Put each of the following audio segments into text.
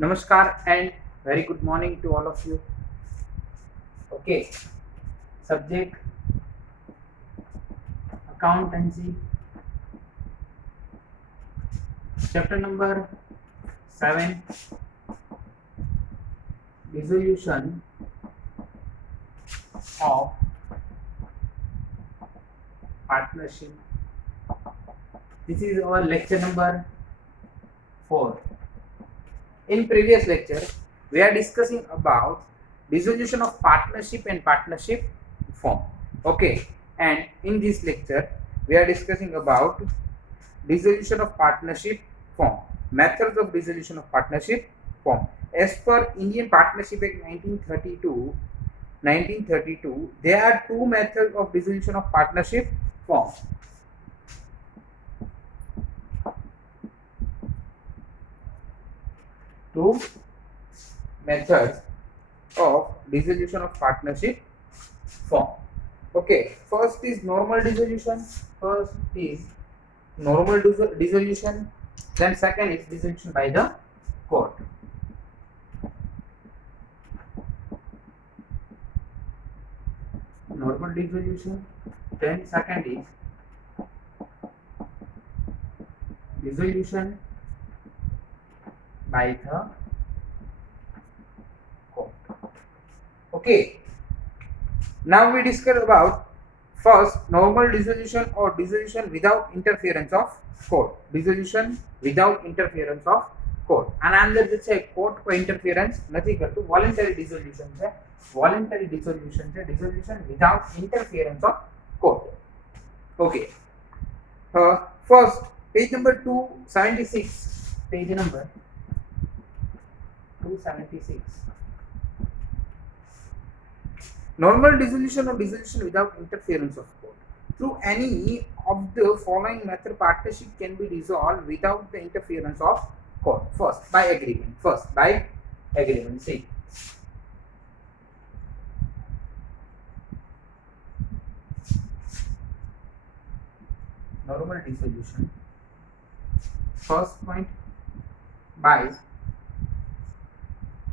Namaskar and very good morning to all of you. Okay, subject accountancy, chapter number 7, dissolution of partnership. This is our lecture number 4. In previous lecture, we are discussing about dissolution of partnership and partnership form. Okay, and in this lecture, we are discussing about dissolution of partnership form, methods of dissolution of partnership form. As per Indian Partnership Act 1932, there are two methods of dissolution of partnership form. Two methods of dissolution of partnership form. Okay, first is normal dissolution. Dissolution. Then second is dissolution by the court. Normal dissolution. Then second is dissolution by the court. Okay. Now we discuss about first normal dissolution or dissolution without interference of court. Dissolution without interference of court. આના અંદર જે છે court કોઈ interference નથી કરતું. Voluntary dissolution છે. Voluntary dissolution છે. Dissolution without interference of court. Okay. First page number 276. Page number 276. Normal dissolution or dissolution without interference of court. Through any of the following method, partnership can be dissolved without the interference of court. First, by agreement. See. Normal dissolution. First point, by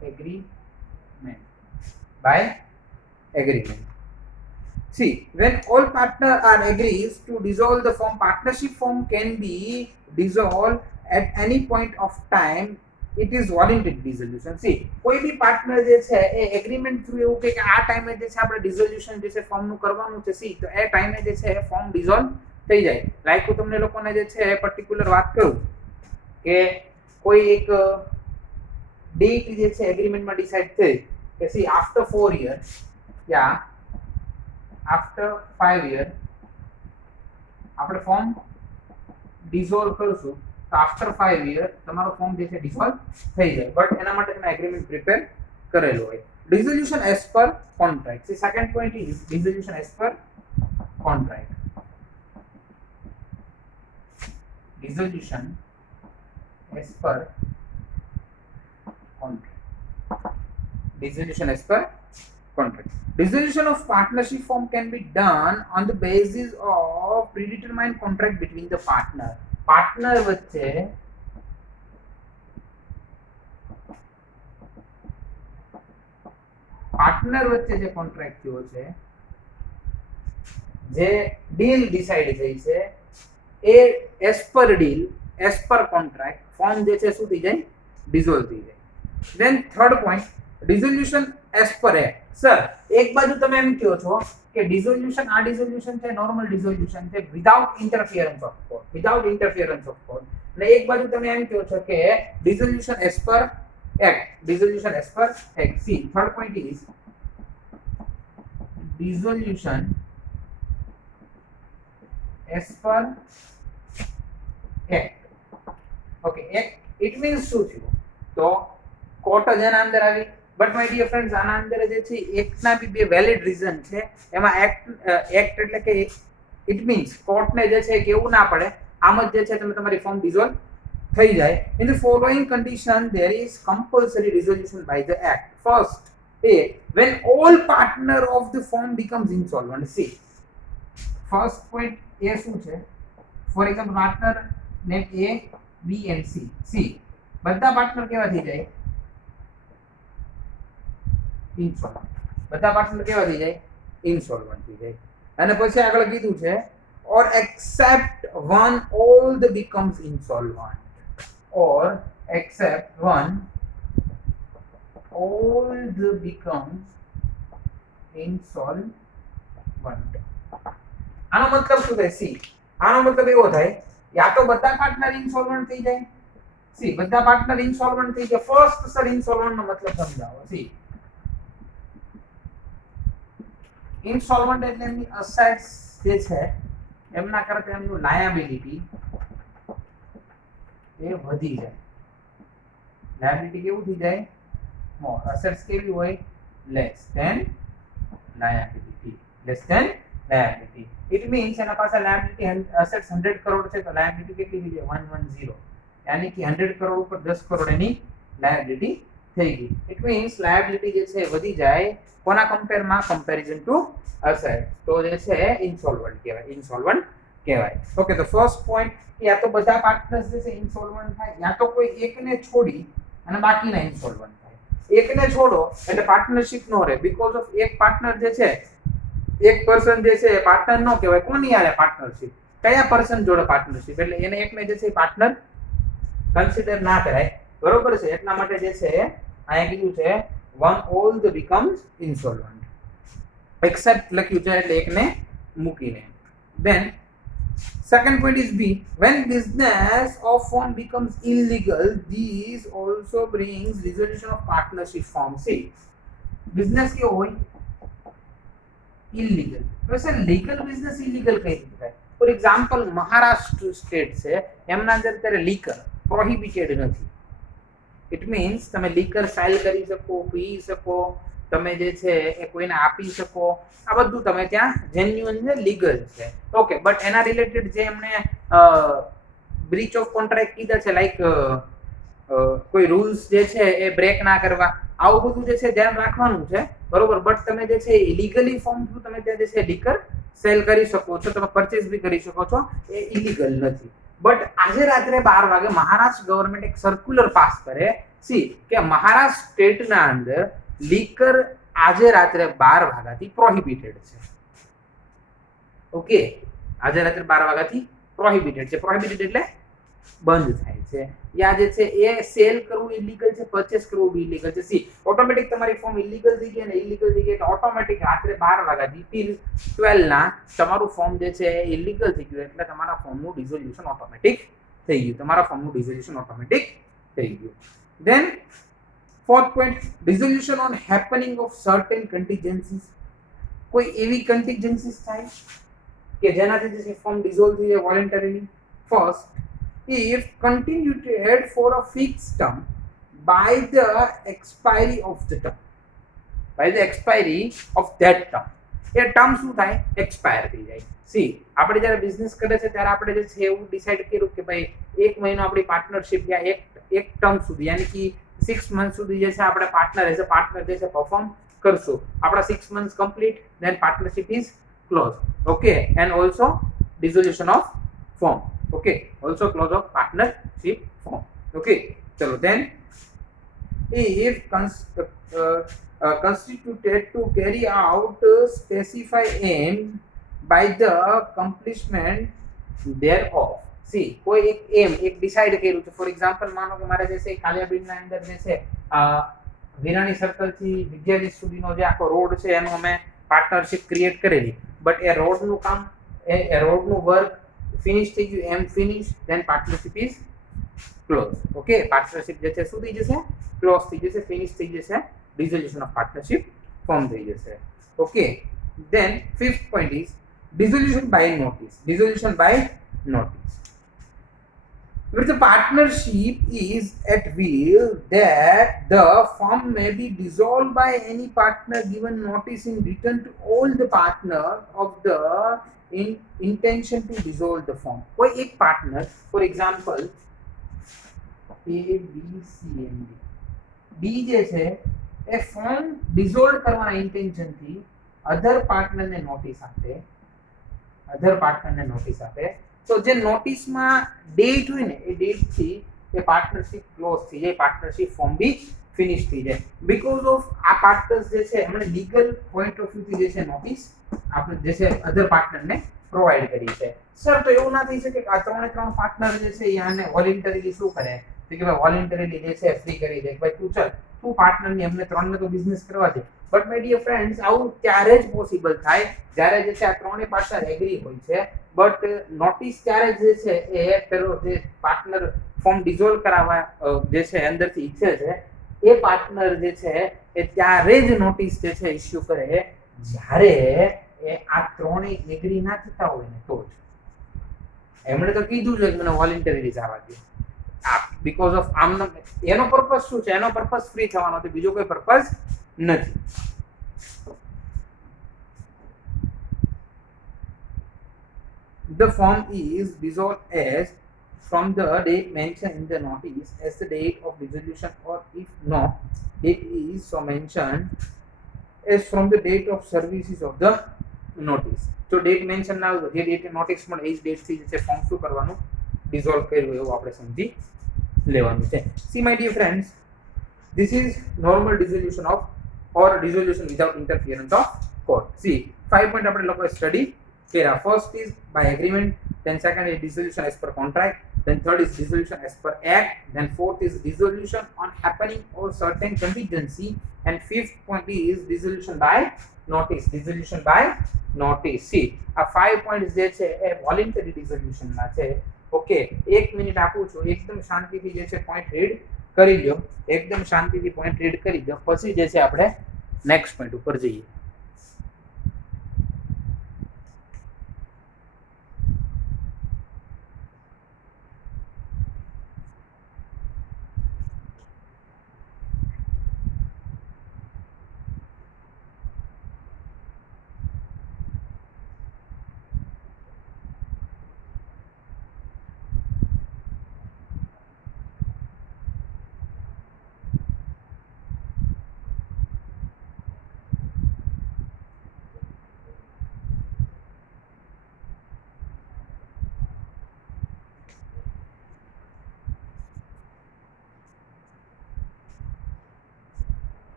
agreement. By agreement. See, when all partners are agrees to dissolve the form, partnership form can be dissolved at any point of time. It is voluntary dissolution. See, કોઈ બી partner જે છે એ agreement through એવું કે આ ટાઈમે જે છે આપણે ડિસોલ્યુશન જે છે ફોર્મનું કરવાનું છે. સી તો એ ટાઈમે જે છે ફોર્મ ડિસોલ્વ થઈ જાય. લાઈક હું તમને લોકોને જે છે પર્ટિક્યુલર વાત કરું કે કોઈ એક ડેટ જે છે એગ્રીમેન્ટમાં ડિસાઈડ થઈ કે C after 4 years after 5 years આપણે ફોર્મ ડિસોલ્વ કરશું તો આફ્ટર 5 years તમારો ફોર્મ જે છે ડિસોલ્વ થઈ જાય. બટ એના માટે તમે એગ્રીમેન્ટ પ્રિપેર કરેલું હોય. Dissolution as per contract. See second point is dissolution as per contract. Dissolution as per contract. Dissolution as per contract. Dissolution of partnership form can be done on the basis of predetermined contract between the partner. Partner વચ્ચે જે contract થયો છે, જે deal decide થઈ છે એ as per deal as per contract form જે છે શું થઈ જાય ડિસોલ્વ થઈ જાય. Then third point dissolution as per act. Sir એક બાજુ તમે એમ કહો છો કે ડિસોલ્યુશન આ ડિસોલ્યુશન છે નોર્મલ ડિસોલ્યુશન છે વિધાઉટ ઇન્ટરફિયરન્સ ઓફ કોર્ટ. અને એક બાજુ તમે એમ કહો છો કે dissolution as per act. See third point is dissolution as per act. Okay, act it means શું થયું તો કોર્ટ જ એના અંદર આવી. બટ માય ડિયર ફ્રેન્ડ્સ આના અંદર જે છે એક્ટના બી બે વેલિડ રીઝન છે. એમાં એક્ટ એટલે કે ઇટ મીન્સ કોર્ટને જે છે કેવું ના પડે આમ જ જે છે તમે તમારી ફોર્મ ડિસોલ્વ થઈ જાય. In the following condition there is compulsory resolution by the act. First એ when all partner of the firm becomes insolvent. See, first point એ શું છે? For example partner name A B and C. બધા partner કેવા થઈ જાય ઇન્સોલ્વન્ટ. બધા partner કેવા થઈ જાય? ઇન્સોલ્વન્ટ થઈ જાય. અને પછી આગળ કીધું છે or except one all the becomes insolvent, or except one all the becomes insolvent. આનો મતલબ શું થાય? સી, આનો મતલબ એવો થાય યા તો બધા પાર્ટનર ઇન્સોલ્વન્ટ થઈ જાય. સી, બધા પાર્ટનર ઇન્સોલ્વન્ટ થઈ જાય. ફર્સ્ટ સર ઇન્સોલ્વન્ટ નો મતલબ સમજાવો. સી, ઇન્સોલ્વન્ટ એટલે એમની અસેટ્સ જે છે એમના કરતા એમનું લાયબિલિટી એ વધી જાય. લાયબિલિટી કેવું થઈ જાય? મોર. અસેટ્સ કેવી હોય? Less than liability. Less than liability. It means એના પાસે લાયબિલિટી અસેટ્સ 100 કરોડ છે તો લાયબિલિટી કેટલી થઈ જાય? 110. યાની કે 100 કરોડ ઉપર 10 કરોડ એની લાયબિલિટી થઈ ગઈ. ઇટ મીન્સ લાયબિલિટી જે છે વધી જાય. કોના કમ્પેરમાં? Comparison two asset. તો જે છે ઇન્સોલ્વન્ટ કહેવાય. ઇન્સોલ્વન્ટ કહેવાય. ઓકે, તો ફર્સ્ટ પોઈન્ટ યા તો બધા પાર્ટનર્સ જે છે ઇન્સોલ્વન્ટ થાય, યા તો કોઈ એકને છોડી અને બાકીના ઇન્સોલ્વન્ટ થાય. એકને છોડો એટલે પાર્ટનરશિપ નો રહે. બીકોઝ ઓફ એક પાર્ટનર જે છે, એક પર્સન જે છે પાર્ટનર નો કહેવાય. કોની આરે પાર્ટનરશિપ? કયા પર્સન જોડે પાર્ટનરશિપ? એટલે એને એકને જે છે પાર્ટનર કન્સિડર ના કરાય. બરોબર છે? એટલા માટે જે છે અહીંયા કીધું છે one all the becomes insolvent. Except લખ્યું છે એટલે એકને મૂકીને. Then second point is B. When business of firm becomes illegal, these also brings dissolution of partnership form. See, business કેવો હોય? illegal. તો સર લીગલ બિઝનેસ ઇલીગલ કઈ રીતે થાય? ફોર એક્ઝામ્પલ મહારાષ્ટ્ર સ્ટેટ છે, એમના અંદર અત્યારે લીકર પ્રોહિબિટેડ નથી. ઇટ મીન્સ તમે લીકર સેલ કરી શકો, પી શકો, તમે જે છે એ કોઈને આપી શકો. આ બધું તમે ત્યાં જેન્યુઅન છે, લીગલ છે. ઓકે, બટ એના રિલેટેડ જે એમણે બ્રીચ ઓફ કોન્ટ્રાક્ટ કીધા છે, લાઈક કોઈ રૂલ્સ જે છે એ બ્રેક ના કરવા, આવું બધું જે છે ધ્યાન રાખવાનું છે. બરોબર? બટ તમે જે છે ઇલીગલી ફોર્મ થ્રુ તમે ત્યાં જે છે લીકર સેલ કરી શકો છો, તમે પરચેસ બી કરી શકો છો, એ ઇલીગલ નથી. બટ આજે રાત્રે 12 વાગે મહારાષ્ટ્ર ગવર્મેન્ટ એક સર્ક્યુલર પાસ કરે કે મહારાષ્ટ્ર સ્ટેટના અંદર લીકર આજે રાત્રે 12 વાગ્યાથી પ્રોહિબિટેડ છે. ઓકે, આજે રાત્રે 12 વાગ્યાથી પ્રોહિબિટેડ છે. પ્રોહિબિટેડ એટલે બંધ થાય છે. યા જે છે એ સેલ કરવું ઇલીગલ છે, પરચેસ કરવું બી ઇલીગલ છે. સી, ઓટોમેટિક તમારી ફોર્મ ઇલીગલ થઈ ગઈ અને ઇલીગલ થઈ ગઈ એટલે ઓટોમેટિક રાત્રે 12 વાગ્યાથી ટિલ 12 ના તમારું ફોર્મ જે છે એ ઇલીગલ થઈ ગયું એટલે તમારા ફોર્મનું ડિસોલ્યુશન ઓટોમેટિક થઈ ગયું. તમારા ફોર્મનું ડિસોલ્યુશન ઓટોમેટિક થઈ ગયું. Then fourth point, dissolution on happening of certain contingencies. કોઈ એવી contingencies થાય કે જેનાથી જે ફોર્મ ડિસોલ્વ થઈ જાય voluntarily. First, if continued for a fixed term by the expiry of the term, by the expiry of that term. A term શું થાય? એક્સપાયર થઈ જાય. સી, આપણે જ્યારે બિઝનેસ કરે છે ત્યારે આપણે જે છે એવું ડિસાઈડ કર્યું કે ભાઈ 1 મહિનો આપણી પાર્ટનરશિપ યા એક ટર્મ સુધી યાની કે 6 મંથ સુધી જે છે આપણે પાર્ટનર એઝ અ પાર્ટનર જે છે પરફોર્મ કરશું. આપણા 6 months complete, then partnership is close. Okay, and also dissolution of form. Okay, also close of partnership form. Okay, ચલો. Then if constituted to carry out specified aim by the accomplishment thereof. C, કોઈ એક એમ એક decide કર્યું છે. For example માનો કે મારે જે છે કાલિયાબીડના અંદર જે છે વિરાણી સર્કલથી વિદ્યાલય સુધીનો જે આખો રોડ છે એનો અમે પાર્ટનરશિપ ક્રિએટ કરેલી. બટ એ રોડનું કામ, એ રોડનું વર્ક ફિનિશ થઈ ગયું, એમ finish, then partnership is close. Okay, partnership જે છે શું થઈ જશે? ક્લોઝ થઈ જશે, ફિનિશ થઈ જશે, ડિસોલ્યુશન ઓફ પાર્ટનરશિપ ફોર્મ થઈ જશે. Okay, then fifth point is dissolution by notice. Dissolution by notice. If the partnership is at will, that the firm may be dissolved by any partner given notice in written to all the partners of the intention to dissolve the firm. કોઈ એક partner, for example A, B, C and D. D જે છે એ firm dissolve કરવાના ઇન્ટેન્શનથી અધર પાર્ટનરને notice આપે. તો જે નોટિસમાં date હોય ને એ ડેટથી એ પાર્ટનરશિપ ક્લોઝ થઈ જાય, પાર્ટનરશિપ ફોર્મ બી ફિનિશ થઈ જાય. બીકોઝ ઓફ આ પાર્ટનર્સ જે છે એમણે લીગલ પોઈન્ટ ઓફ વ્યૂથી જે છે નોટિસ આપણે જે છે અધર પાર્ટનરને પ્રોવાઈડ કરી છે. સર તો એવું ના થઈ શકે કે આ ત્રણ પાર્ટનર જે છે એ આને વોલન્ટરીલી શું કરે કે ભાઈ વોલન્ટરીલી જે છે ફ્રી કરી દે, ભાઈ તું પાર્ટનરની અમને ત્રણને તો બિઝનેસ કરવા દે. બટ માય ડિયર ફ્રેન્ડ્સ, આવું ત્યારે જ પોસિબલ થાય જ્યારે જે છે આ ત્રણેય પાર્ટનર એગ્રી હોય છે. બટ નોટિસ ત્યારે જે છે એ પેલો જે પાર્ટનર ફોર્મ ડિઝોલ્વ કરાવવા જે છે અંદરથી ઈચ્છે છે એ પાર્ટનર જે છે એ ત્યારે જ નોટિસ જે છે ઇસ્યુ કરે જ્યારે એ આ ત્રણેય એગ્રી ના થતા હોય ને તો જ. એમણે તો કીધું છે કે મને વોલન્ટરીલી જવા દે. બીકોઝ ઓફ આમનો એનો પર્પસ શું છે? એનો પર્પસ ફ્રી થવાનો છે, બીજો કોઈ પર્પસ નથી. The form is dissolved as from the date mentioned in the notice as the date of dissolution, or if no date is so mentioned as from the date of services of the notice. તો date mention ના હોય જે date notice મળે એ જ date થી જે form શું કરવાનું ડિઝોલ્વ કર્યું એવું આપણે સમજી લેવાનું છે. See my dear friends, this is normal dissolution of or dissolution without interference of court. See, 5 point આપણે લોકો સ્ટડી કર્યા. First is by agreement, then second is dissolution as per contract, then third is dissolution as per act, then fourth is dissolution on happening or certain contingency, and fifth point is dissolution by notice. Dissolution by notice. See, આ 5 points જે છે એ voluntary ડિસોલ્યુશન ના છે. Okay, 1 minute આપું છું, એકદમ શાંતિથી જે છે પોઈન્ટ રીડ કરી લો. એકદમ શાંતિથી પોઈન્ટ રીડ કરી દો, પછી જે છે આપણે નેક્સ્ટ પોઈન્ટ ઉપર જઈએ.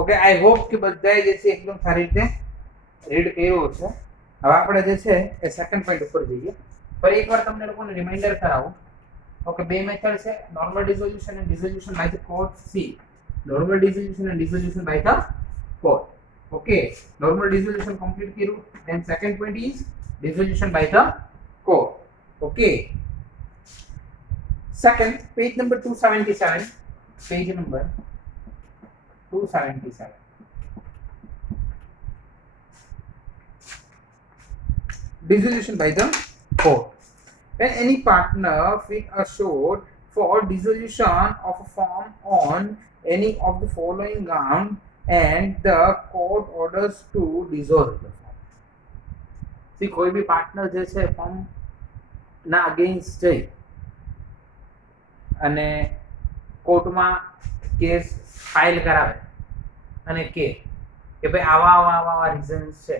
ઓકે, આઈ હોપ કે બધાએ જે છે એકદમ સારી રીતે રીડ કર્યો છે. હવે આપણે જે છે એ સેકન્ડ પોઈન્ટ ઉપર જઈએ. ફરી એકવાર તમને લોકોને રિમાઇન્ડર કરાવું. ઓકે, બે મેથડ છે, normal dissolution and dissolution by the court. See, normal dissolution and dissolution by the court. Okay, normal dissolution complete કર્યું. Then second point is dissolution by the court. Okay, second, page number 277, page number 277. Dissolution by the court. When any partner feel assured for dissolution of a firm on any of the following ground and the court orders to dissolve the firm. See, કોઈ બી partner જે છે firm ના against જઈ અને કોર્ટમાં case file કરાવે અને કે ભાઈ આવા રીઝન્સ છે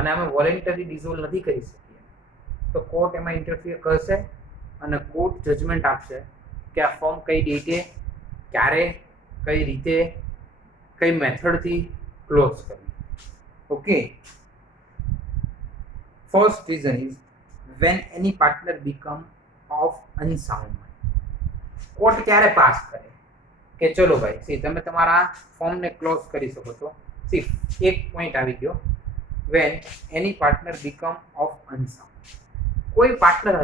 અને અમે વોલન્ટરી ડિઝોલ્વ નથી કરી શકીએ, તો કોર્ટ એમાં ઇન્ટરફિયર કરશે અને કોર્ટ જજમેન્ટ આપશે કે આ ફોર્મ કઈ ડેટે, ક્યારે, કઈ રીતે, કઈ મેથડથી ક્લોઝ કરવી. ઓકે, first reason is when any partner become of unsound mind. Court ક્યારે પાસ કરે કે ચલો ભાઈ સી તમે તમારા ફોર્મને ક્લોઝ કરી શકો છો. સી, એક પોઈન્ટ આવી ગયો, when any partner become of unsound. કોઈ પાર્ટનર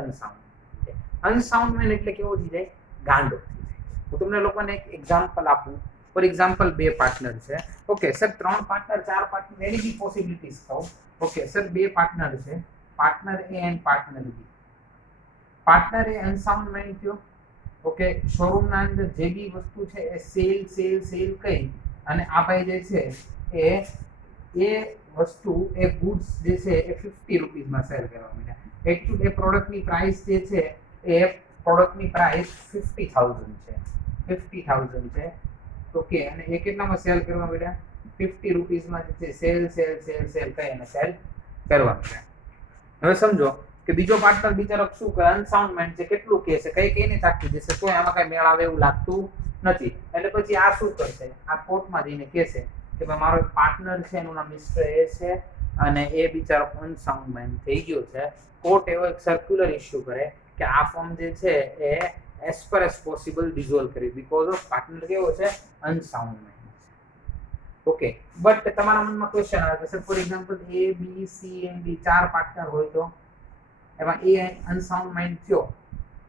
અનસાઉન્ડ મેન એટલે કેવો થઈ જાય? ગાંડો થઈ જાય. હું તમને લોકોને એક એક્ઝામ્પલ આપું. ફોર એક્ઝામ્પલ, બે પાર્ટનર છે. Okay sir, 3 partner, 4 partner, any be possibilities કહું. ઓકે સર, બે પાર્ટનર છે, partner A and partner B. Partner A unsound mind થયો. ઓકે, શોરૂમના અંદર જે બી વસ્તુ છે એ સેલ કરી અને આ ભાઈ જે છે એ વસ્તુ એ ગુડ્સ જે છે એ 50 રૂપીસમાં સેલ કરવા માંડ્યા. એકચ્યુઅલી એ પ્રોડક્ટની પ્રાઇસ જે છે એ પ્રોડક્ટની પ્રાઇસ 50,000 છે, 50,000 છે. ઓકે, અને એ કેટલામાં સેલ કરવા બેટા? 50 રૂપીસમાં જે છે સેલ કઈ અને સેલ કરવાનું છે. હવે સમજો કે બીજો પાર્ટનર બિચારો શું કરે, અનસાઉન્ડ માઇન્ડ છે, કેટલું કહે છે, કઈ ને થાકી જશે, તો આમાં કઈ મેળ આવે એવું લાગતું નથી. એટલે પછી આ શું કરશે, આ કોર્ટમાં જઈને કહેશે કે ભાઈ મારો એક પાર્ટનર છે, એનું નામ મિસ્ટર એ છે અને એ બિચારો અનસાઉન્ડ માઇન્ડ થઈ ગયો છે. કોર્ટ એવો એક સર્ક્યુલર ઇસ્યુ કરે કે આ ફોર્મ જે છે એ as per as possible dissolve કરી, બીકોઝ ઓફ પાર્ટનર કેવો છે, અનસાઉન્ડ માઇન્ડ. ઓકે, બટ તમારા મનમાં ક્વેશ્ચન આવે છે, for example A B C and D 4 partner હોય તો એમાં એ અનસાઉન્ડ માઇન્ડ થયો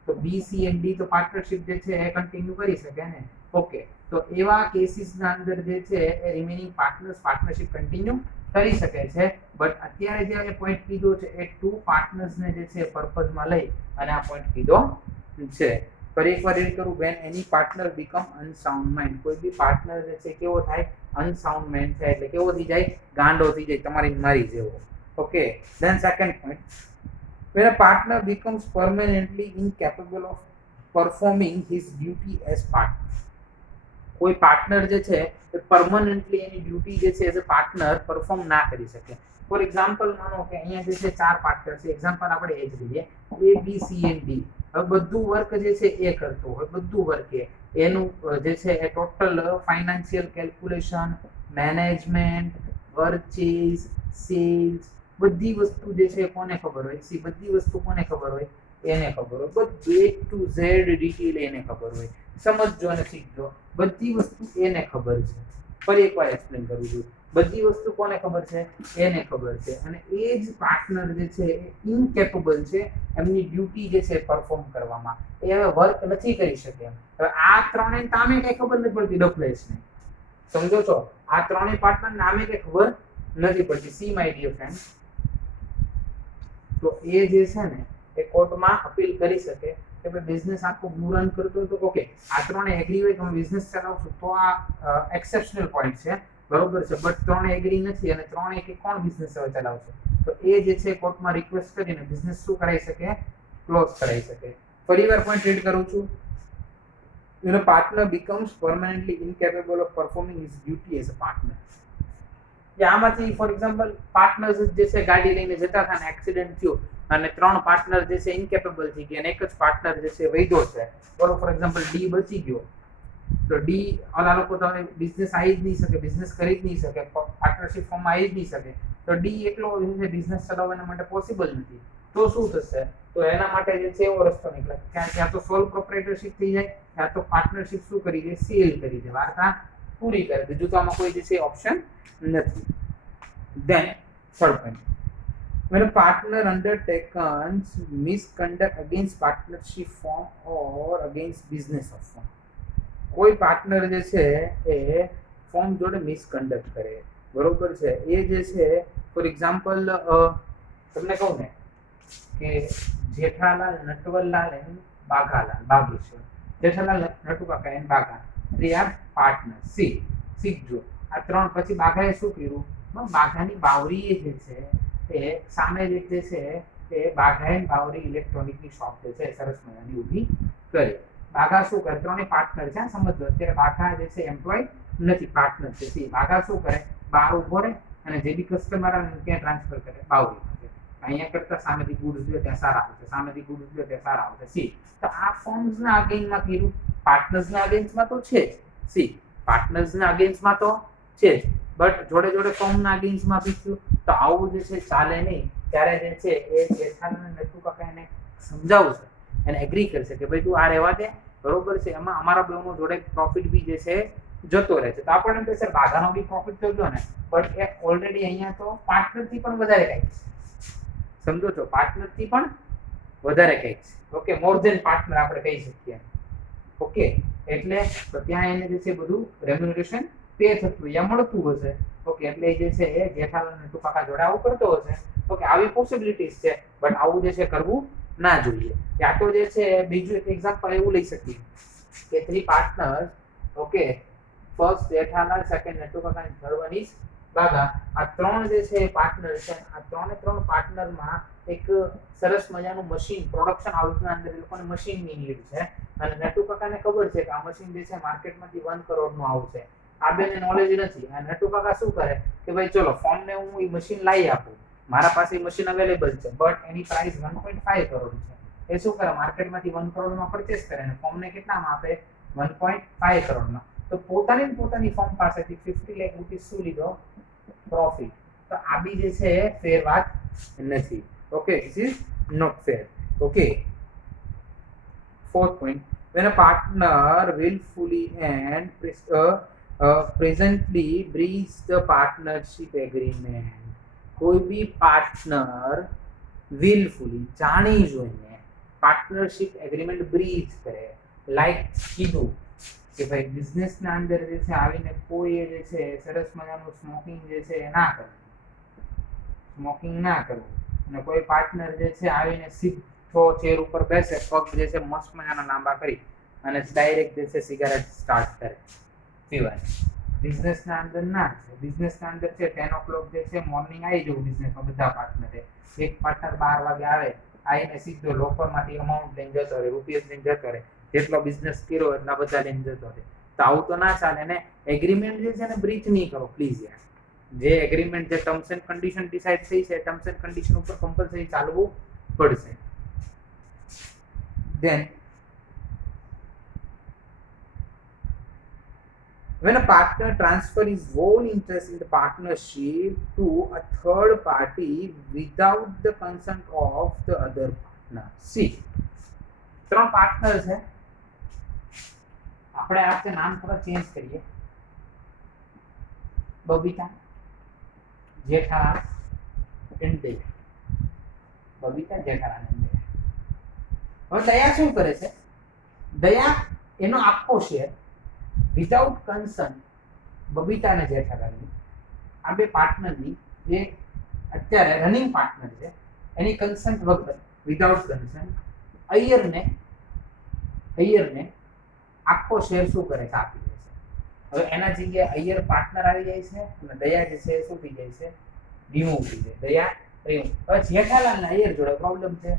તો બી સી એન્ડ ડી તો પાર્ટનરશિપ જે છે એ કન્ટિન્યુ કરી શકે ને. ઓકે, તો એવા કેસીસના અંદર જે છે એ રિમેનિંગ પાર્ટનર્સ પાર્ટનરશિપ કન્ટિન્યુ કરી શકે છે. બટ અત્યારે જે એ પોઈન્ટ કીધો છે એ 2 પાર્ટનર્સને જે છે પર્પઝમાં લઈ અને આ પોઈન્ટ કીધો છે. ફરી એકવાર રીડ કરું, van any partner become અનસાઉન્ડ mind, કોઈ બી પાર્ટનર જે છે કેવો થાય, અનસાઉન્ડ માઇન્ડ થાય, એટલે કેવો થઈ જાય, ગાંડો થઈ જાય, તમારી મારી જેવો. Okay, than second point, when a partner becomes permanently incapable of performing his duty as partner, કોઈ પાર્ટનર જે છે એ પરમનન્ટલી એની ડ્યુટી જે છે એઝ અ પાર્ટનર પરફોર્મ ના કરી શકે. ફોર એક્ઝામ્પલ માનો કે અહીંયા જે છે 4 પાર્ટનર છે, એક્ઝામ્પલ આપણે એ જ લઈએ, એ બી સી એન્ડ ડી. હવે બધું વર્ક જે છે એ કરતો હોય, બધું વર્ક એનું જે છે એ total financial calculation, management, purchase, sales, બધી વસ્તુ જે છે કોને ખબર હોય, બધી વસ્તુ કોને ખબર હોય, એને ખબર હોય, બધું A to Z ડિટેલ એને ખબર હોય. સમજજો અને શીખજો, બધી વસ્તુ એને ખબર છે. ફરી એકવાર એક્સપ્લેન કરું છું, બધી વસ્તુ કોને ખબર છે, એને ખબર છે. અને એ જ પાર્ટનર જે છે એ ઇનકેપેબલ છે એમની ડ્યુટી જે છે પરફોર્મ કરવામાં, એ હવે વર્ક નથી કરી શકે. હવે આ ત્રણેય નામે કઈ ખબર નથી પડતી, ડફલેશને સમજો છો, આ ત્રણેય પાર્ટનર નામે કઈ ખબર નથી પડતી. સી માય ડિયર ફ્રેન્ડ, તો એ જે છે ને એ કોર્ટમાં અપીલ કરી શકે કે ભાઈ બિઝનેસ આખો હું રન કરતો હોય તો ઓકે, આ ત્રણે એગ્રી હોય કે હું બિઝનેસ ચલાવશું તો આ એક્સેપ્શનલ પોઈન્ટ છે, બરોબર છે. બટ ત્રણે એગ્રી નથી અને ત્રણે કે કોણ બિઝનેસ હવે ચલાવશે, તો એ જે છે કોર્ટમાં રિક્વેસ્ટ કરીને બિઝનેસ શું કરાવી શકે, ક્લોઝ કરાવી શકે. ફરીવાર પોઈન્ટ રીડ કરું છું, when a partner becomes permanently incapable of performing his duty as a partner. આમાંથી ફોર એક્ઝામ્પલ પાર્ટનર્સ જે છે ગાડી લઈને જતા હતા ને એક્સિડન્ટ થયો અને 3 પાર્ટનર જે છે ઇનકેપેબલ થઈ ગયા અને એક જ પાર્ટનર જે છે વૈધો છે, બરોબર. ફોર એક્ઝામ્પલ ડી બચી ગયો તો ડી ઓલા લોકો તો હવે બિઝનેસ આવી જ નહીં શકે, બિઝનેસ કરી જ નહીં શકે, પાર્ટનરશિપ ફોર્મમાં આવી જ નહીં શકે, તો ડી એકલો જે બિઝનેસ ચલાવવા માટે પોસિબલ નથી. તો શું થશે, તો એના માટે જે છે એવો રસ્તો નીકળે ત્યાં તો સોલ પ્રોપ્રાઇટરશિપ થઈ જાય, ત્યાં તો પાર્ટનરશિપ શું કરી દે, સેલ કરી દે, વાર્તા પૂરી કરી દે. બીજું તો આમાં કોઈ જે છે ઓપ્શન નથી. Then third point, when a partner undertakes misconduct against partnership form or against business of firm, કોઈ પાર્ટનર જે છે એ ફોર્મ જોડે મિસકન્ડક્ટ કરે, બરોબર છે. એ જે છે ફોર એક્ઝામ્પલ તમને કહું ને કે Jethalal, Natwarlal and Bageshwar, Jethalal, Natukaka and Baga, they are partners. શીખજો આ ત્રણ. પછી બાગાએ શું કર્યું, બાઘાની બાવરી જે છે એ સામે જે છે એ બાઘાઈ બાવરી ઇલેક્ટ્રોનિકની શોપ જે છે સરસ મજાની ઊભી કરી. બાઘા શું કરે, ત્રણેય પાર્ટનર છે, સમજો. અત્યારે બાઘા જે છે એમ્પ્લોય નથી, પાર્ટનર છે. બાઘા શું કરે, બહાર ઉભો રહે અને જે બી કસ્ટમર આવે ત્યાં ટ્રાન્સફર કરે બાવરીમાં છે. અહીંયા કરતા સામેથી ગુડ્સ લ્યો ત્યાં સારા આવશે, સામેથી ગુડ્સ લ્યો ત્યાં સારા આવશે. તો આ ફોર્મ્સના અગેન્સ્ટમાં કર્યું, પાર્ટનર્સના અગેન્સ્ટમાં તો છે જ, પાર્ટનર્સના અગેન્સ્ટમાં તો છે જ, બટ જોડે જોડે ફોર્મના અગેન્સ્ટમાં બી થયું. તો આવું જે છે ચાલે નહીં. ત્યારે જે છે એ જેઠાલાલ નટુકાકા એને સમજાવું છે, એને એગ્રી કરશે કે ભાઈ તું આ રહેવા દે, બરોબર છે. એમાં અમારા બેઉનો જોડે પ્રોફિટ બી જે છે જતો રહે છે. તો આપણને એમ કહેશે બાઘાનો બી પ્રોફિટ તો ગયો ને, બટ એ ઓલરેડી અહીંયા તો પાર્ટનરથી પણ વધારે કંઈક છે, સમજો છો, પાર્ટનરથી પણ વધારે કંઈક છે. ઓકે, મોર ધેન પાર્ટનર આપણે કહી શકીએ. ઓકે, એટલે તો ત્યાં એને જે છે બધું રેમ્યુનરેશન પે થતું યા મળતું હશે. ઓકે, એટલે જે છે એ જેઠાલાલ નટુકાકા જોડે આવું કરતો હશે. ઓકે, આવી પોસિબિલિટીઝ છે, બટ આવું જે છે કરવું ના જોઈએ. યા તો જે છે બીજું એક એક્ઝામ્પલ એવું લઈ શકીએ કે 3 partners, okay, first Jethalal, second Natukaka અને થર્ડ વન ઇઝ બાઘા. આ ત્રણ જે છે પાર્ટનર છે, આ ત્રણે ત્રણ પાર્ટનરમાં એક સરસ મજાનું મશીન પ્રોડક્શન હાઉસના અંદર એ લોકોને મશીનની નીડ છે અને નટુ કાકાને ખબર છે કે આ મશીન જે છે માર્કેટમાંથી 1 કરોડનું આવશે. આ બેને નોલેજ નથી. આ નટુ કાકા શું કરે કે ભાઈ ચલો ફોર્મને હું એ મશીન લાવી આપું, મારા પાસે મશીન અવેલેબલ છે બટ એની પ્રાઇસ 1.5 કરોડ છે. એ શું કરે માર્કેટમાંથી 1 કરોડમાં પરચેસ કરે અને ફોર્મને કેટલામાં આપે 1.5 કરોડમાં. તો પોતાની ફોર્મ પાસેથી 50 લાખ રૂપીસ શું લીધો પ્રોફિટ. તો આ બી જે છે ફેર વાત નથી. Okay, this is not fair. Okay. Fourth point: when a partner willfully and presently breaches the partnership agreement, કોઈ બી પાર્ટનર willfully જાણી જોઈને પાર્ટનરશિપ એગ્રીમેન્ટ બ્રીચ કરે, લાઈક કીધું કે ભાઈ બિઝનેસના અંદર જે છે આવીને કોઈએ જે છે સરસ મજાનું સ્મોકિંગ જે છે એ ના કરવું, સ્મોકિંગ ના કરવું, અને કોઈ પાર્ટનર જે છે આવીને સીધો ચેર ઉપર બેસે, પગ જે છે મસ્ત મજાના લાંબા કરી અને ડાયરેક્ટ જે છે સિગારેટ સ્ટાર્ટ કરે પીવાની. બિઝનેસના અંદર ના છે. બિઝનેસના અંદર છે 10 o'clock જે છે મોર્નિંગ આવી જવું બિઝનેસમાં બધા પાર્ટનરે. એક પાર્ટનર 12 વાગે આવે, આવીને સીધો લોકરમાંથી અમાઉન્ટ લઈને જતો રહે, રૂપિયા લઈને જતો રહે, જેટલો બિઝનેસ કર્યો એટલા બધા લઈને જતો રહે. તો આવું તો ના ચાલે ને. એગ્રીમેન્ટ જે છે ને બ્રીચ નહીં કરો પ્લીઝ યાર. જે એગ્રીમેન્ટ જે ટર્મ્સ એન્ડ કન્ડિશન ડિસાઇડ થઈ છે ટર્મ્સ એન્ડ કન્ડિશન ઉપર કમ્પલસરી ચાલવું પડશે. Then when a partner transfers his whole interest in the partnership to a third party without the consent of the other partner. See, 3 partner છે. આપણે આ નામ થોડા ચેન્જ કરીએ. બબીતા, જેઠાલાલ and દયા. બબીતા, જેઠાલાલ and દયા. હવે દયા શું કરે છે? દયા એનો આખો શેર વિધાઉટ કન્સર્ન બબીતા અને જેઠાલાલની, આ બે પાર્ટનરની જે અત્યારે રનિંગ પાર્ટનર છે એની કન્સન્ટ વગર વિધાઉટ કન્સર્ન અય્યરને આખો શેર શું કરે છે આપી દે છે. હવે એના જગ્યાએ અય્યર પાર્ટનર આવી જાય છે અને દયા જે છે શું થઈ જાય છે રિમૂવ થઈ જાય. દયા રિમૂવ. હવે જેઠાલાલને અય્યર જોડે પ્રોબ્લેમ છે.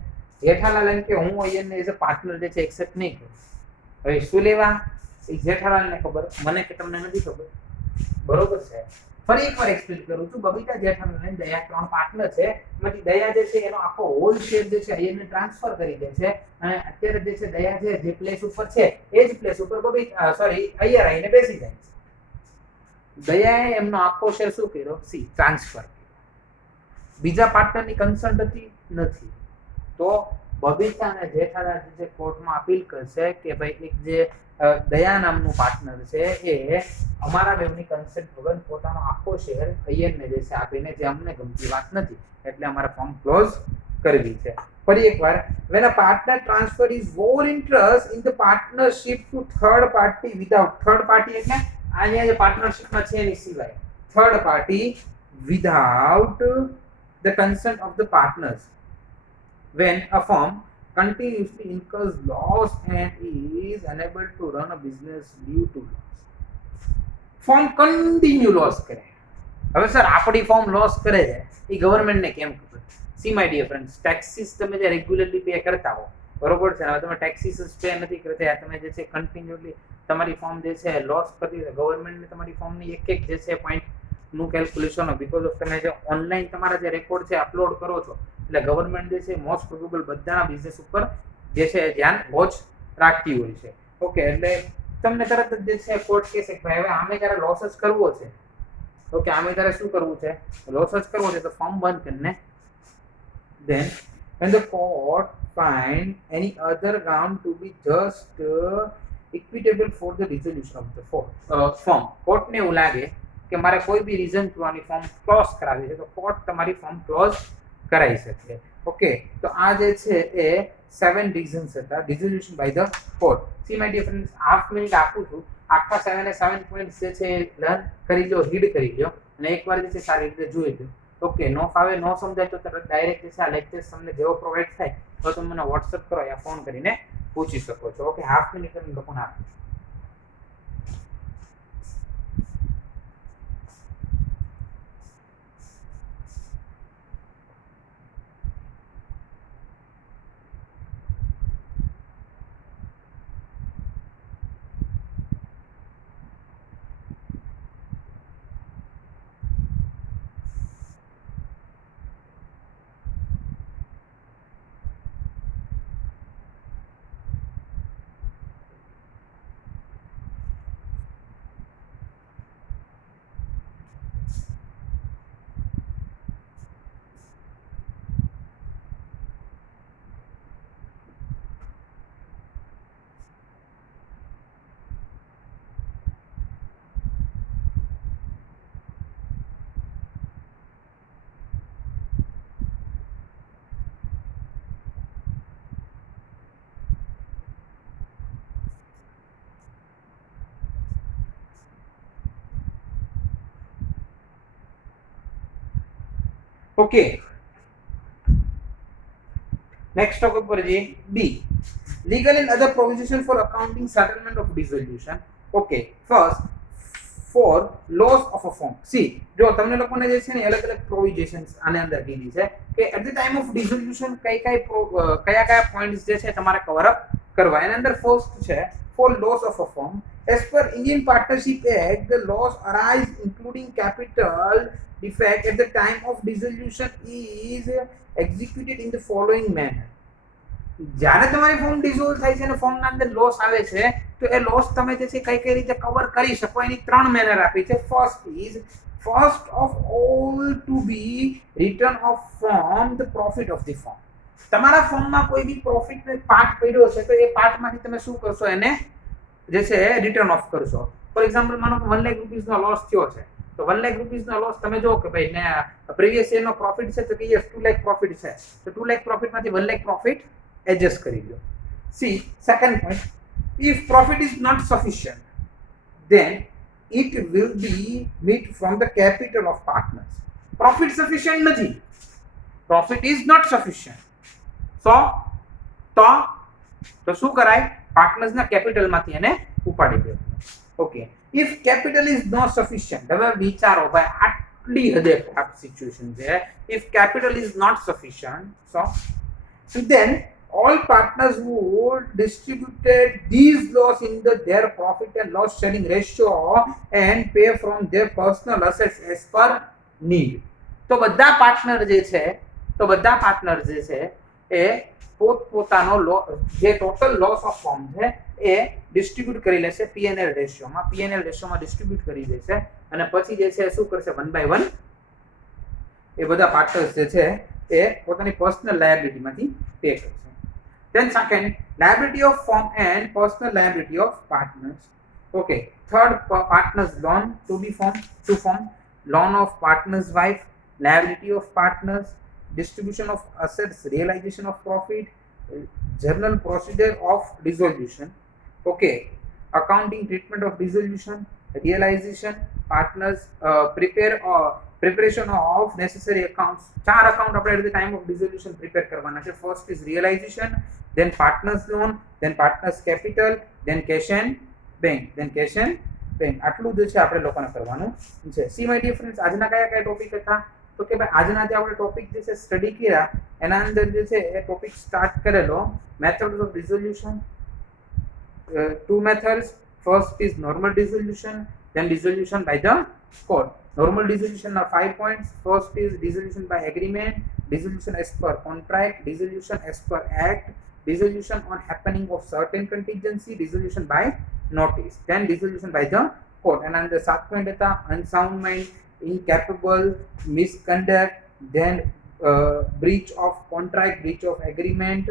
જેઠાલાલ એમ કે હું અય્યરને એઝ અ પાર્ટનર જે છે એક્સેપ્ટ નહીં કરું. હવે શું લેવા એ જેઠાલાલને ખબર, મને કે તમને નથી ખબર. બરોબર છે. ફરી એકવાર એક્સપ્લેન કરું છું. બબીતા, જેઠાલાલ અને દયા 3 પાર્ટનર છે. એમાંથી દયા જે છે એનો આખો હોલ શેર જે છે અય્યરને ટ્રાન્સફર કરી દે છે અને અત્યારે જે છે દયા છે જે પ્લેસ ઉપર છે એ જ પ્લેસ ઉપર બબીતા અય્યર આવીને બેસી જાય છે. દયાએ એમનો આખો શેર શું કર્યો? C transfer. બીજા પાર્ટનરની કન્સર્ન હતી નથી. તો બબીતા અને જેઠાલાલ જે કોર્ટમાં અપીલ કરશે કે ભાઈ એક જે દયા નામનું પાર્ટનર છે એ અમારા બેવની કન્સેન્ટ વગર પોતાનો આખો શેર અય્યરને જે છે આપીને, જે અમને ગમતી વાત નથી, એટલે અમારે ફોર્મ ક્લોઝ કરવી છે. ફરી એકવાર, when a partner transfer his whole interest in the partnership to third party without, third party એટલે અહીંયા જે પાર્ટનરશિપમાં છે એની સિવાય, third party without the consent of the partners, when a firm continuously incurs loss and is unable to run a business due to loss. Form continue loss કરે. હવે sir આપણી form loss કરે છે એ ગવર્મેન્ટને કેમ ખબર? See my dear friends, taxes તમે જે રેગ્યુલરલી પે કરતા હો, બરોબર છે, હવે તમે ટેક્સીસ પે નથી કરતા, તમે જે છે કન્ટિન્યુઅસલી તમારી ફોર્મ જે છે લોસ કરતી હોય, ગવર્મેન્ટને તમારી ફોર્મની એક જે છે પોઈન્ટનું કેલ્ક્યુલેશન હોય, બિકોઝ ઓફ તમે જે ઓનલાઈન તમારા જે રેકોર્ડ છે અપલોડ કરો છો, એટલે ગવર્મેન્ટ જે છે મોસ્ટ પ્રોબેબલ બધાના બિઝનેસ ઉપર જે છે ધ્યાન વોચ રાખતી હોય છે. ઓકે, એટલે તમને તરત જ જે છે કોર્ટ કહેશે કે ભાઈ હવે આમે ત્યારે લોસ જ કરવો છે. ઓકે, આમે ત્યારે શું કરવું છે? લોસ જ કરવો છે, તો ફોર્મ બંધ કરીને then when the court find any other ground to be just equitable for the resolution of the form, કોર્ટને એવું લાગે કે મારે કોઈ બી રીઝન થ્રુ આની ફોર્મ ક્લોઝ કરાવી છે, તો કોર્ટ તમારી ફોર્મ ક્લોઝ કરાવી શકે. ઓકે, તો આ જે છે એ 7 રીઝન્સ હતા resolution by the court. See my dear friends, half minute આપું છું, આખા 7 પોઈન્ટ્સ જે છે લર્ન કરી લો, રીડ કરી લો અને એકવાર જે છે સારી રીતે જોઈ લો. ઓકે, નો ફાવે, નો સમજાય તો તરત ડાયરેક્ટ જે છે આ લેક્ચર્સ તમને જેવો પ્રોવાઈડ થાય તો તમે મને વોટ્સઅપ કરો યા ફોન કરીને પૂછી શકો છો. ઓકે, હાફ મિનિટ તમને લોકોને આપું છું. ओके, नेक्स्ट टॉपिक पर G B, legal and other provision for accounting settlement of dissolution. Okay, first for loss of a firm. See, જો તમને લોકોને જે છે ને અલગ અલગ પ્રોવિઝન્સ આને અંદર કીધી છે કે એટ ધ ટાઈમ ઓફ ડિસોલ્યુશન કયા કયા પોઈન્ટ્સ જે છે તમારે કવર અપ કરવા. એના અંદર ફર્સ્ટ છે for loss of a firm. As per Indian partnership act the loss arise including capital defect at the time of dissolution is executed in the following manner. જ્યારે તમારી form dissolve થાય છે અને ફોર્મના અંદર લોસ આવે છે તો એ લોસ તમે જે છે કઈ રીતે કવર કરી શકો એની ત્રણ મેનર આપી છે. First of all to be return of from the profit of the firm. તમારા ફોર્મમાં કોઈ બી પ્રોફિટ પાર્ટ પડ્યો છે તો એ પાર્ટમાંથી તમે શું કરશો, એને જે છે રિટર્ન ઓફ કરશો. ફોર એક્ઝામ્પલ, માનો કે 1 લાખ રૂપીસનો લોસ થયો છે તો 1 લાખ રૂપીસનો લોસ તમે જો કે ભાઈ ને પ્રીવિયસ યરનો પ્રોફિટ છે તો કે યસ 2 લાખ પ્રોફિટ છે તો 2 લાખ પ્રોફિટમાંથી 1 લાખ પ્રોફિટ એડજસ્ટ કરી લો. See, second point, if profit is not sufficient then it will be met from the capital of partners. Profit sufficient નથી, profit is not sufficient, તો શું કરાય, પાર્ટનર્સના કેપિટલમાંથી એને ઉપાડી દેવું. Okay, if capital is not sufficient, હવે વિચારો ભાઈ આટલી હદે ખરાબ સિચ્યુએશન છે. if capital is not sufficient, so then all partners would distributed these loss in their profit and loss sharing ratio and pay from their personal assets as per need. તો બધા partner જે છે એ પોતપોતાનો જે total loss of form છે એ distribute કરી લેશે P&L રેશિયોમાં distribute કરી દેશે અને પછી જે છે શું કરશે, 1 by 1 એ બધા પાર્ટનર્સ જે છે એ પોતાની પર્સનલ લાયબિલિટીમાંથી પે કરશે. Then second, liability of firm and personal liability of partners. Okay. Third, partners loan to be formed, to form, loan of partner's wife, liability of partners, distribution of assets, realization of profit, general procedure of dissolution. Okay. Accounting treatment of dissolution, realization, partners preparation of necessary accounts. 4 account આપણે at the time of dissolution prepare કરવાના છે. First is realization, then partners loan, then partners capital, then cash and bank. આટલું જે છે આપણે લોકોને કરવાનું છે. સી માય ડિયર ફ્રેન્ડ્સ, આજના કયા ટોપિક હતા તો કે ભાઈ આજના જે આપણે ટોપિક જે છે સ્ટડી કર્યા એના અંદર જે છે એ ટોપિક સ્ટાર્ટ કરેલો methods of ડિસોલ્યુશન. 2 methods. First is normal dissolution, then dissolution by the court. Normal dissolution are 5 points. First is dissolution by agreement, dissolution as per contract, dissolution as per act, dissolution on happening of certain contingency, dissolution by notice, then dissolution by the court. And then the 7 point હતા unsound mind, incapable, misconduct, then breach of contract, breach of agreement,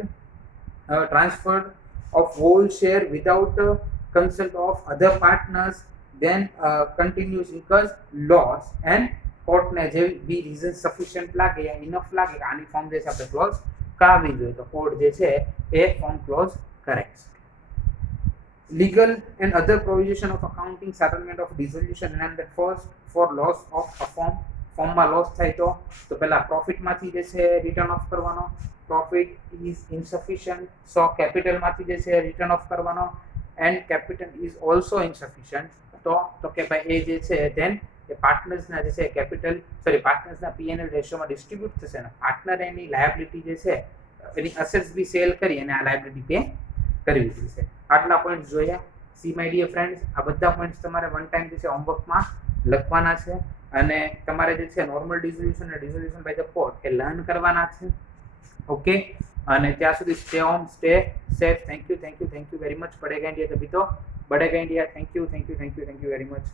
transfer of whole share without consent of other partners, then continuous incurs loss, and court ને જે બી reason sufficient લાગે યા enough લાગે કે આની form જે છે આપણે ક્લોઝ કરાવવી જોઈએ તો કોર્ટ જે છે એ ફોર્મ ક્લોઝ કરે છે. Legal and other provision of accounting settlement of dissolution. And the first, for loss of a firm, ફોર્મમાં લોસ થાય તો પહેલા પ્રોફિટમાંથી જે છે રિટર્ન ઓફ કરવાનો. પ્રોફિટ ઇઝ ઇનસફિશિયન્ટ સો કેપિટલમાંથી જે છે રિટર્ન ઓફ કરવાનો. એન્ડ કેપિટલ ઇઝ ઓલ્સો ઇનસફિશિયન્ટ તો કે ભાઈ એ જે છે ધેન એ પાર્ટનર્સના જે છે કેપિટલ પાર્ટનર્સના પીએનએલ રેશિયોમાં ડિસ્ટ્રીબ્યુટ થશે ને પાર્ટનર એની લાયબિલિટી જે છે એની અસેટ્સ બી સેલ કરી અને આ લાયબિલિટી પે કરવી જોઈશે. આટલા પોઈન્ટ્સ જોયા. સી માય ડિયર ફ્રેન્ડ્સ, આ બધા પોઈન્ટ્સ તમારે વન ટાઈમ જે છે હોમવર્કમાં લખવાના છે અને તમારે જે છે નોર્મલ ડિસોલ્યુશન અને ડિસોલ્યુશન બાય ધ કોર્ટ એ લર્ન કરવાના છે. ઓકે, અને ત્યાં સુધી stay home, stay safe. Thank you very much. बढ़ेगा इंडिया तभी तो बढ़ेगा India. Thank you very much.